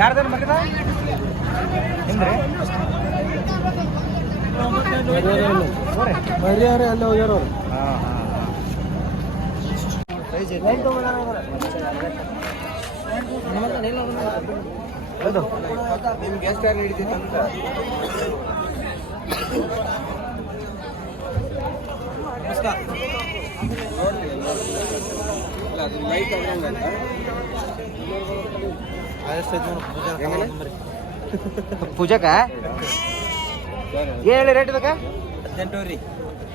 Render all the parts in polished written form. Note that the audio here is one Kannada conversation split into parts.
ಯಾರ್ದಾರು ಮಗದ ಹಿಂದ್ರಿ ಮರ್ಯಾರೆ ಅಲ್ಲ ಹೋಗ್ಯಾರವ್ರು. ಹಾಂ ಹಾಂ ಹೌದು ನಿಮ್ಗೆ ಎಷ್ಟು ಯಾರು ಹಿಡಿದೈತೆ ಅಂತ ಅದು ಲೈಟ್ ಪೂಜಕ ಹೇಳಿ ರೇಟ್ ಇದಕ್ಕೆ 18 ರೀ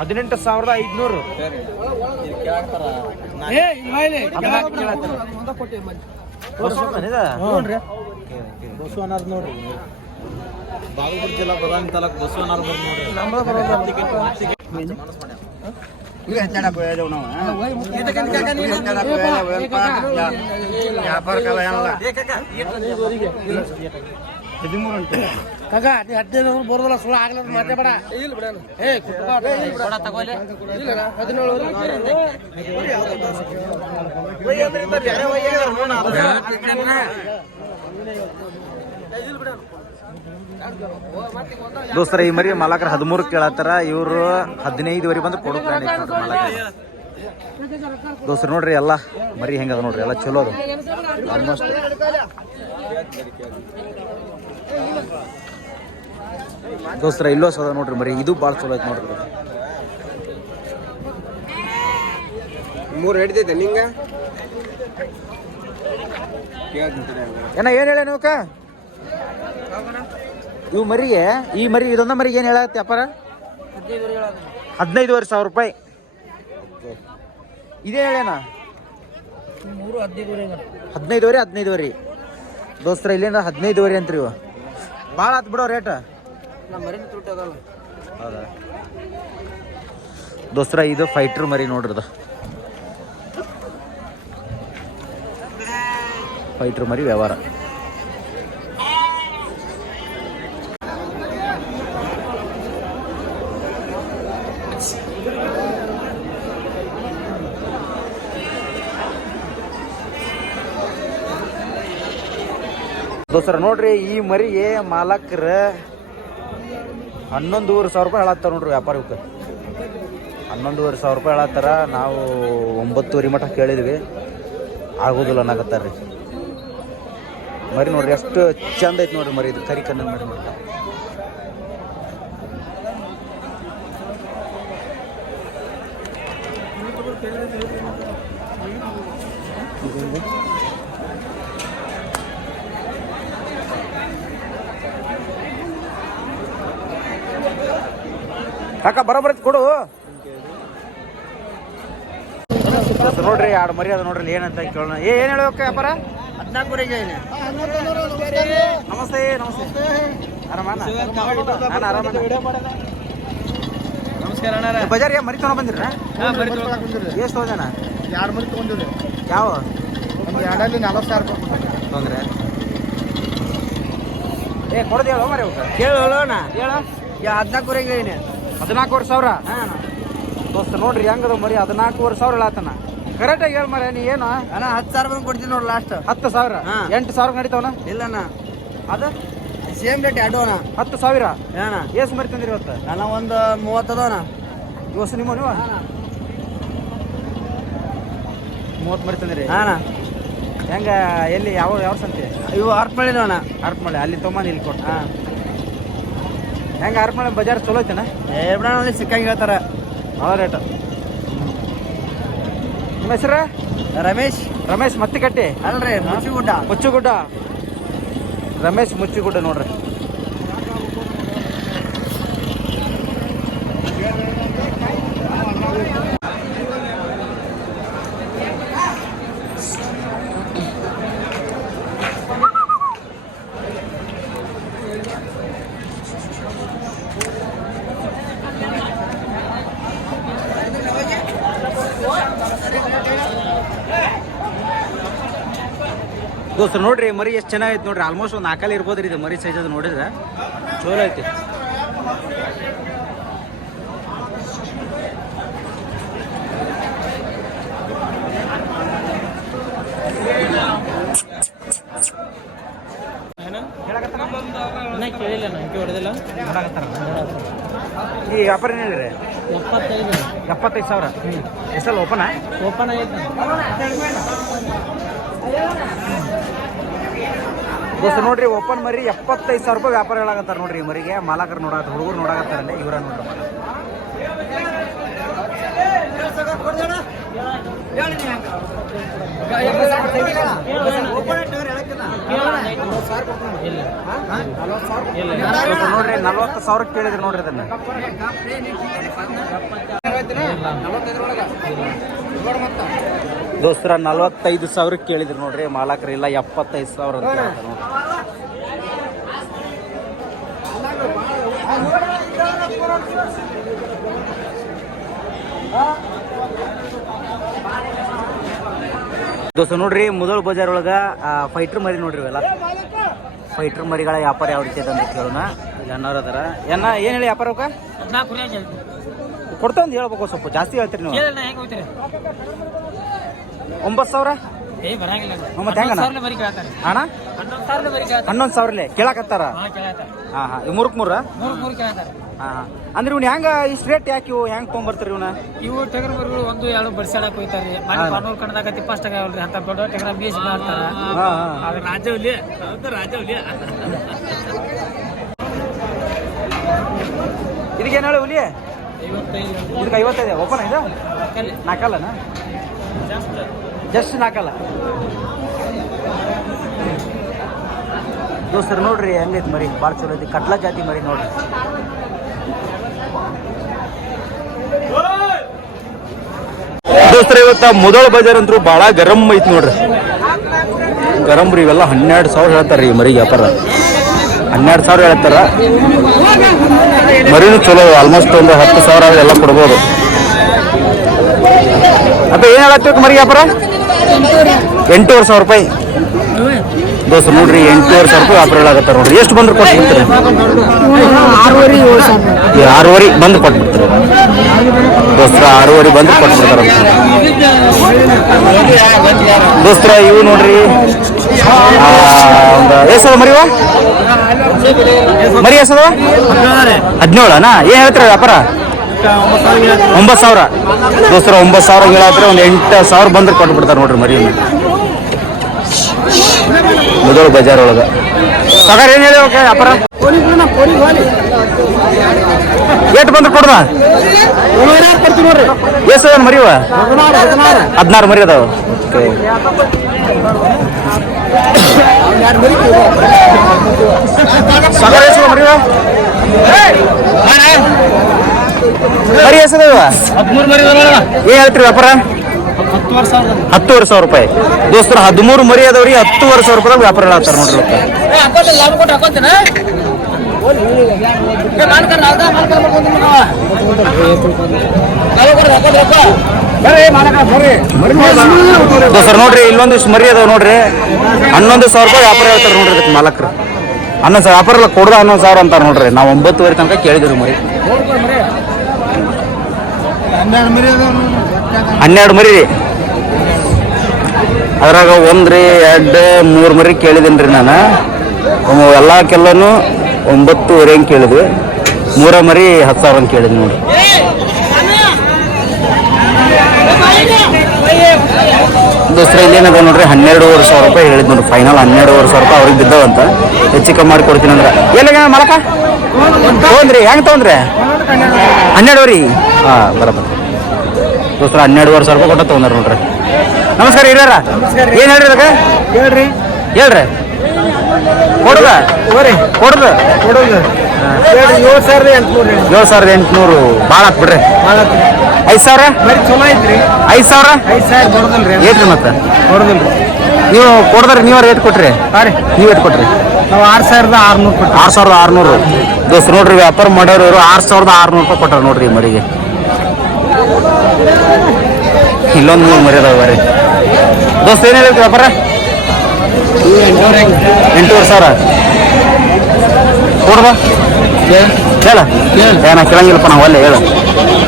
18,500. ಬಸವನಾರ್ ನೋಡ್ರಿ ಬಾಗಲಕೋಟೆ ಜಿಲ್ಲಾ ಬದಾಮಿ ತಾಲೂಕು ಬಸವನಾರ್ ನೋಡ್ರಿ. ಕಾಕ 15 ಬರೋದಲ್ಲ ಸುಳ್ಳು ಆಗ್ಲ ಮಾತಾಡ ದೋಸ್ತರ ಈ ಮರಿ ಮಾಲಕರ 13 ಕೇಳತ್ತಾರ. ಇವರು 15ವರೆಗೆ ಬಂದು ಕೊಡೋ ಪ್ಲಾನ್ ಐತೆ ದೋಸ್ತರ. ನೋಡ್ರಿ ಎಲ್ಲ ಮರಿ ಹೆಂಗದ ನೋಡ್ರಿ, ಎಲ್ಲ ಚಲೋ ಅದು ಆಲ್ಮೋಸ್ಟ್. ದೋಸ್ತರ ಇಲ್ಲೋ ಸದ ನೋಡ್ರಿ ಮರಿ, ಇದು ಭಾಳ ಚಲೋ ಐತೆ ನೋಡ್ರಿ. 3 ಹಿಡಿದೈತೆ ನಿಂಗೆ ಏನ ಏನ್ ಹೇಳ ನೀವಕ್ಕ ಇವು ಮರಿಗೆ? ಈ ಮರಿ ಇದೊಂದ ಮರಿಗೆ ಏನ್ ಹೇಳತ್ತೆ ವ್ಯಾಪಾರ? 15,500 ರೂಪಾಯಿ. ಇದೇ ಹೇಳೇನ 15,500 ದೋಸ್ತರ. ಇಲ್ಲಿಂದ 15,500 ಅಂತ್ರಿ. ಇವು ಭಾಳ ಆತ್ ಬಿಡೋ ರೇಟ್. ಹೌದಾ ದೋಸ್ತರ, ಇದು ಫೈಟರ್ ಮರಿ ನೋಡ್ರಿ. ಅದು ಫೈಟರ್ ಮರಿ ವ್ಯವಹಾರ. ದೋಸ್ತರ ನೋಡ್ರಿ, ಈ ಮರಿಗೆ ಮಾಲಕ್ರ 11,500 ರೂಪಾಯಿ ಹೇಳತ್ತಾರ ನೋಡ್ರಿ ವ್ಯಾಪಾರಕ್ಕೆ. 11,500 ರೂಪಾಯಿ ಹೇಳತ್ತಾರ. ನಾವು 9,000 ಮಟ್ಟ ಕೇಳಿದ್ವಿ, ಆಗೋದಿಲ್ಲ ಅನ್ನಕತ್ತಾರ್ರಿ. ಮರಿ ನೋಡ್ರಿ ಎಷ್ಟು ಚಂದ ಐತಿ ನೋಡ್ರಿ ಮರಿ. ಇದು ಕರಿ ಕಣ್ಣ ಮರಿ ನೋಡ್ರಿ. ಕಾಕ ಬರೋಬ್ಬರ ಕೊಡು ನೋಡ್ರಿ. 2 ಮರಿ ಅದ ನೋಡ್ರಿ, ಏನಂತ ಕೇಳೋಣ. ಏನ್ ಹೇಳ್ಬೇಕು ವ್ಯಾಪಾರ? 14 ನಮಸ್ತೆ ನಮಸ್ತೆ. ಆರಾಮಣ್ಣ? ನಾನು ಆರಾಮ. ನಮಸ್ಕಾರ ಅಣ್ಣ. ಬಜಾರ್ಗೆ ಮರಿ ತಗೊಂಡ್ ಬಂದಿರ? ಎಷ್ಟು ಹೋದಣ್ಣ? 2 ಮರಿ ತಗೊಂಡಿರಿ. ಯಾವ? 40,000 ರೂಪಾಯಿ ತೊಂದ್ರೆ. ಕೊಡೋದು ಹೇಳೋ ಮರಿ ಅವಕ್ಕೆ. ಕೇಳೋಣ. ಹೇಳ 14,000 14,500. ದೋಸ್ತ ನೋಡ್ರಿ ಹೆಂಗದ ಮರಿ. 14,500 ಹೇಳತ್ತನ. ಕರೆಕ್ಟಾಗಿ ಹೇಳ ಮರ. ನೀ ಏನು ಅಣ್ಣ 10,000 ಕೊಡ್ತೀನಿ ನೋಡಿ ಲಾಸ್ಟ್. 10,000. 8,000 ನಡೀತಾವನ? ಇಲ್ಲಣ್ಣ, ಅದು ಸೇಮ್ ರೇಟ್ 2 ಅಣ್ಣ. 10,000. ಅಣ್ಣ ಎಷ್ಟು ಮರಿ ತಂದಿರಿ ಇವತ್ತು? ಅಣ್ಣ ಒಂದು 30 ಅದ ಅಣ್ಣ. ಇವತ್ತು ನೀವು 30 ಮರಿ ತಂದಿರಿ? ಅಣ್ಣ ಹೆಂಗ ಎಲ್ಲಿ ಯಾವ ಸಂತೆ? ಇವು ಹರಪಳ್ಳಿ ಅಣ್ಣ. ಹರಪಳ್ಳಿ ಅಲ್ಲಿ ತೊಗೊಂಬಂದು ಇಲ್ಲಿ ಕೊಟ್ಟು. ಹೆಂಗ ಹರಪಳ್ಳಿ ಬಜಾರ್ ಚಲೋ ಐತೆನ? ಬಿಡೋಣ, ಸಿಕ್ಕಂಗೆ ಹೇಳ್ತಾರ. ಭಾಳ ರೇಟ್. ನಿಮ್ಮ ಹೆಸರು? ರಮೇಶ್. ರಮೇಶ್ ಮತ್ತಿಕಟ್ಟಿ ಅಲ್ರಿ, ಮುಚ್ಚಿಗುಡ್ಡ. ಮುಚ್ಚುಗುಡ್ಡ. ರಮೇಶ್ ಮುಚ್ಚುಗುಡ್ಡ ನೋಡ್ರಿ. ದೋಸ್ತರು ನೋಡ್ರಿ ಮರಿ ಎಷ್ಟು ಚೆನ್ನಾಗೈತೆ ನೋಡ್ರಿ. ಆಲ್ಮೋಸ್ಟ್ ಒಂದು 4 ಇರ್ಬೋದ್ರಿ ಇದು ಮರಿ ಸೈಜ್. ಅದು ನೋಡಿದ್ರೆ ಚಲೋ ಐತಿ. ಈ ವ್ಯಾಪಾರ ಏನು ಹೇಳಿರಿ? 75,000. ಎಷ್ಟಲ್ಲ ಓಪನಾ? ಓಪನ್ ಆಗೈತೆ. ದೋಸ್ತ ನೋಡ್ರಿ, ಓಪನ್ ಮರಿ 75,000 ರೂಪಾಯಿ ವ್ಯಾಪಾರ ಹೇಳಾಕತ್ತಾರ ನೋಡ್ರಿ. ಮರಿಗೆ ಮಾಲಕರು ನೋಡಾಕ, ಹುಡುಗರು ನೋಡಾಕತ್ತಾರಲ್ಲ, ಇವರ ನೋಡ್ರಿ. ನೋಡ್ರಿ 40,000 ಕೇಳಿದ್ರಿ ನೋಡ್ರಿ ಅದನ್ನ. ದೋಸ್ತರ 45,000 ಕೇಳಿದ್ರಿ ನೋಡ್ರಿ, ಮಾಲಕರು ಇಲ್ಲ 75,000 ಅಂತ ಹೇಳ್ತಾರೆ ನೋಡ್ರಿ. ದೋಸ್ತ ನೋಡ್ರಿ, ಮುದೋಳ ಬಜಾರ್ ಒಳಗ ಫೈಟರ್ ಮರಿ ನೋಡ್ರಿ. ಇವೆಲ್ಲ ಫೈಟರ್ ಮರಿಗಳ ವ್ಯಾಪಾರ ಯಾವ ರೀತಿ ಅದ ಅಂತ ಕೇಳೋಣ. ಇಲ್ಲಿ ಅಣ್ಣವ್ರ ಅದಾರ. ಏನ್ ಹೇಳಿ ವ್ಯಾಪಾರ ಕೊಡ್ತಾ ಅಂತ ಹೇಳ್ಬೇಕು, ಸ್ವಲ್ಪ ಜಾಸ್ತಿ ಹೇಳ್ತೀರಿ ನೀವು. 9,000 ಮತ್ತೆ ಹೆಂಗಣ್ಣ ಅಣ್ಣ? 11,000 ಕೇಳಾಕತ್ತಾರ. ಹಾ ಹಾ, 3 ಹಾ ಹಾ. ಅಂದ್ರೆ ಇವ್ನ ಹೆಂಗ ಇಷ್ಟು ರೇಟ್ ಯಾಕೆ ಇವು ಹೆಂಗ್ ತೊಗೊಂಬರ್ತೀರಿ ಇವ್ನ? ಇವು ಟಗರ್ ಮರಿಗಳು 1-2 ಬರ್ಸಾಡಕ್ ಹೋಗ್ತಾರ್ರಿ. ಮನೆ ಕಣದಾಗ ತಿಪ್ಪಷ್ಟ ಆಗಲ್ರಿ ಅಂತ ದೊಡ್ಡ ಟಗರ ಬೀಸ್ ಮಾಡ್ತಾರ. ರಾಜವಲಿ ಇದಕ್ಕೇನು ಹೇಳಿ ಹುಲಿ? ಇದಕ್ಕೆ 55. ಓಪನ್ ಇದೆ? ನಾಲ್ಕಲ್ಲನ? ಜಸ್ಟ್ ನಾಲ್ಕಲ್ಲ. ದೋಸ್ತರು ನೋಡ್ರಿ ಹೆಂಗೈತಿ ಮರಿ, ಭಾಳ ಚಲೋ ಐತಿ. ಕಟ್ಲಾ ಜಾತಿ ಮರಿ ನೋಡ್ರಿ. ದೋಸ್ತರ ಇವತ್ತ ಮುದೋಳ ಬಜಾರ್ ಅಂತೂ ಭಾಳ ಗರಂ ಐತಿ ನೋಡ್ರಿ. ಗರಂ ರೀ. ಇವೆಲ್ಲ 12,000 ಹೇಳ್ತಾರ ರೀ ಮರಿಗೆ ವ್ಯಾಪಾರ. 12,000 ಹೇಳ್ತಾರ. ಮರಿನೂ ಚಲೋ, ಆಲ್ಮೋಸ್ಟ್ ಒಂದು 10,000 ಎಲ್ಲ ಕೊಡ್ಬೋದು. ಅಪ್ಪ ಏನು ಹೇಳತ್ಬೇಕು ಮರಿಗೆ ವ್ಯಾಪಾರ? 8,500 ರೂಪಾಯಿ. ದೋಸ್ತ ನೋಡ್ರಿ 8,500 ರೂಪಾಯಿ ವ್ಯಾಪಾರ ಹೇಳಾಕತ್ತಾರ ನೋಡ್ರಿ. ಎಷ್ಟು ಬಂದ್ರೆ ಕೊಟ್ಬಿಡ್ತಾರೆ? 6,500 ಬಂದು ಕೊಟ್ಬಿಡ್ತಾರೆ ದೋಸ್ತರ. 6,500 ಬಂದು ಕೊಟ್ಬಿಡ್ತಾರ ದೋಸ್ತರ. ಇವು ನೋಡ್ರಿ ಒಂದು ಎಷ್ಟದ ಮರಿವ? ಮರಿ ಎಷ್ಟದ? 17. ಏನ್ ಹೇಳ್ತೀರ ವ್ಯಾಪಾರ? 9,000 ದೋಸ್ತರ. 9,000 ಹೇಳಾದ್ರೆ ಒಂದು 8,000 ಬಂದ್ರೆ ಕೊಟ್ಬಿಡ್ತಾರೆ ನೋಡ್ರಿ ಮರಿಯನ್ನು ಮುದೋಳ ಬಜಾರ್ ಒಳಗ. ಸಗರ್ ಏನ್ ಹೇಳಿ ವ್ಯಾಪಾರ? ಏಟ್ ಬಂದ್ರೆ ಕೊಡ್ದ? ಎಷ್ಟು ಮರಿವ? 16 ಮರಿ ಅದಾವ. ಸಗರ್ ಎಷ್ಟು ಮರಿವ? ಮರಿ ಎಷ್ಟದ? 13 ಮರಿ. ಏನ್ ಹೇಳ್ತೀರಿ ವ್ಯಾಪಾರ? 10,500 ರೂಪಾಯಿ. ದೋಸ್ತರ 13 ಮರಿ ಅದಾವ್ರಿ. 10,500 ರೂಪಾಯಿ ವ್ಯಾಪಾರ ಹೇಳ್ತಾರ ನೋಡ್ರಿ. ದೋಸ್ತರ ನೋಡ್ರಿ, ಇಲ್ಲೊಂದಿಷ್ಟು ಮರಿ ಅದಾವ ನೋಡ್ರಿ. 11,000 ರೂಪಾಯಿ ವ್ಯಾಪಾರ ಹೇಳ್ತಾರ ನೋಡ್ರಿ ಅದಕ್ಕೆ ಮಾಲಕರು. 11,000 ವ್ಯಾಪಾರ ಎಲ್ಲ ಕೊಡ್ದ 11,000 ಅಂತಾರ ನೋಡ್ರಿ. ನಾವು 9,000 ತನಕ ಕೇಳಿದ್ರಿ ಮರಿ. 12 ಮರಿ ರೀ. ಅದ್ರಾಗ 1, 2, 3 ಮರಿ ಕೇಳಿದ್ದೀನಿ ರೀ ನಾನು. ಎಲ್ಲಕ್ಕೆಲ್ಲೂ 9,500 ಹೆಂಗೆ ಕೇಳಿದ್ವಿ. 3 ಮರಿ 10,000 ಅಂತ ಕೇಳಿದ್ವಿ ನೋಡಿ. ದೋಸ್ತರ ಇಲ್ಲೇನದ ನೋಡ್ರಿ 12,500 ರೂಪಾಯಿ ಹೇಳಿದ್ ನೋಡ್ರಿ. ಫೈನಲ್ 12,500 ರೂಪಾಯಿ ಅವ್ರಿಗೆ ಬಿದ್ದವಂತ. ಹೆಚ್ಚು ಕಮ್ಮಿ ಮಾಡಿ ಕೊಡ್ತೀನಿ ಅಂದ್ರೆ ಎಲ್ಲಿಗೆ ಮಲಕ ತೊಗೊಂಡ್ರಿ? ಹೆಂಗೆ ತೊಗೊಂಡ್ರಿ? 12,500. ಹಾಂ ಬರಬರ ದೋಸ್ತರ 12,500 ರೂಪಾಯಿ ಕೊಟ್ಟ ತೊಗೊಂಡ್ರಿ ನೋಡ್ರಿ. ನಮಸ್ಕಾರ ಹಿರಿಯರ. ಏನು ಹೇಳ್ರಿ ಅದಕ್ಕೆ? ಹೇಳ್ರಿ ಕೊಡುದ ಕೊಡುದು 7,800 ಭಾಳ ಆತ್ ಬಿಡ್ರಿ. 5,000 ಚಲೋ ಐತ್ರಿ. 5,000 ಏನ್ರಿ ಮತ್ತೆ ಕೊಡೋದಿಲ್ರಿ ನೀವು? ಕೊಡದ್ರಿ ನೀವು ರೇಟ್ ಕೊಟ್ರಿ? ನೀವು ರೇಟ್ ಕೊಟ್ರಿ? ನಾವು 6,600 ಕೊಟ್ರಿ. 6,600 ದೋಸ್ತ ನೋಡ್ರಿ. ವ್ಯಾಪಾರ ಮಾಡೋರು ಇವರು 6,600 ರೂಪಾಯಿ ಕೊಟ್ಟಾರ ನೋಡ್ರಿ ಮರಿಗೆ. ಇಲ್ಲೊಂದು 3 ಮರಿ ಅದಾವ ರೀ ದೋಸ್ತ. ಏನು ಹೇಳಿದ್ರಿ ವ್ಯಾಪಾರ? 8,500 ಕೊಡ್ದ ಹೇಳ. ಏನ ಕೇಳಂಗಿಲ್ಲಪ್ಪ ನಾವು ಅಲ್ಲೇ ಹೇಳ.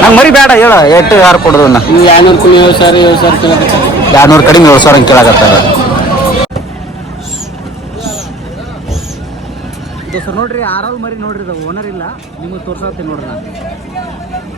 ನಂಗೆ ಮರಿ ಬೇಡ ಹೇಳ. 8,000 ಕೊಡೋದು. 200 ಕಡಿಮೆ 7,000 ಕೇಳಾಕತ್ತಾರ. ಇದು ಸರ್ ನೋಡ್ರಿ ಆರಲ್ ಮರಿ ನೋಡ್ರಿ ಇದು ಓನರ್ ಇಲ್ಲ ನಿಮಗೆ ತೋರ್ಸತ್ತೀನಿ ನೋಡ್ರಿ ನಾನು